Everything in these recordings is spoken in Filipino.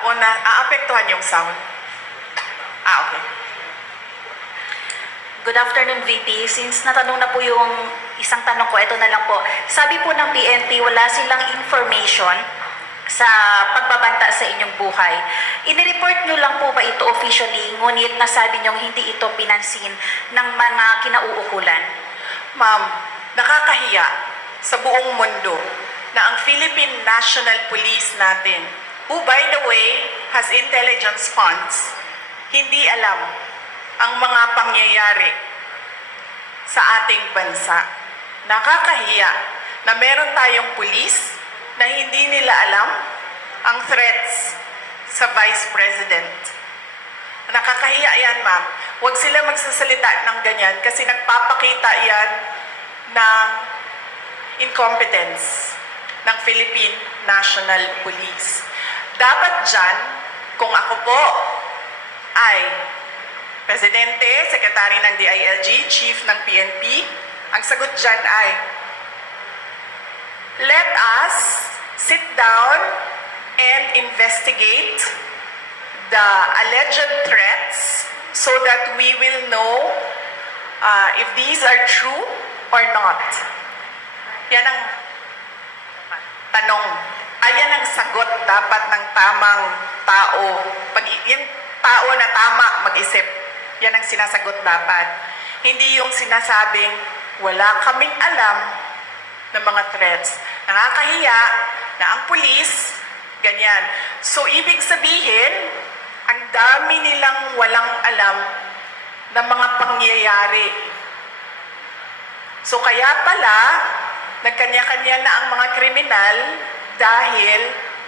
O na, aapektuhan yung sound. Ah, okay. Good afternoon, VP. Since natanong na po yung isang tanong ko, ito na lang po. Sabi po ng PNP, wala silang information sa pagbabanta sa inyong buhay. Inireport nyo lang po ba ito officially, ngunit nasabi nyo hindi ito pinansin ng mga kinauukulan? Ma'am, nakakahiya sa buong mundo na ang Philippine National Police natin, who by the way has intelligence funds, hindi alam ang mga pangyayari sa ating bansa. Nakakahiya na meron tayong police na hindi nila alam ang threats sa Vice President. Nakakahiya yan, ma'am. Huwag sila magsasalita ng ganyan kasi nagpapakita yan ng incompetence ng Philippine National Police. Dapat dyan, kung ako po ay Presidente, Sekretary ng DILG, Chief ng PNP, ang sagot dyan ay, let us sit down and investigate the alleged threats so that we will know uh, if these are true or not. Yan ang tanong. Ayan ang sagot dapat ng tamang tao. Pag yung tao na tama mag-isip, yan ang sinasagot dapat. Hindi yung sinasabing wala kaming alam ng mga threats. Nakakahiya na ang pulis, ganyan. So, ibig sabihin, ang dami nilang walang alam ng mga pangyayari. So, kaya pala, nagkanya-kanya na ang mga kriminal dahil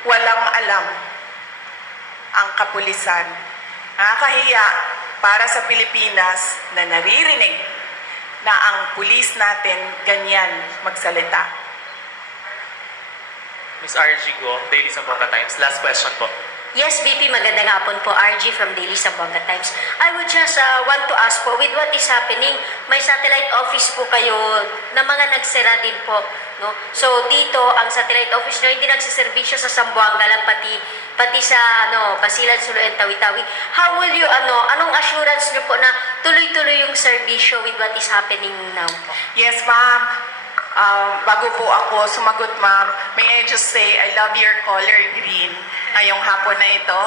walang alam ang kapulisan. Nakakahiya para sa Pilipinas na naririnig na ang pulis natin ganyan magsalita. Ms. RG Go, Daily Zamboanga Times. Last question po. Yes, VP, magandang hapon po. RG from Daily Sabonga Times. I would just uh, want to ask po, with what is happening, may satellite office po kayo na mga nagsera din po. No? So dito, ang satellite office nyo hindi nagsiservisyo sa Zamboanga lang, pati, pati sa ano, Basilan, Sulu, and Tawi-Tawi. How will you, ano, anong assurance nyo po na tuloy-tuloy yung serbisyo with what is happening now po? Yes, ma'am. Um, bago po ako sumagot, ma'am, may I just say, I love your color green ngayong hapon na ito.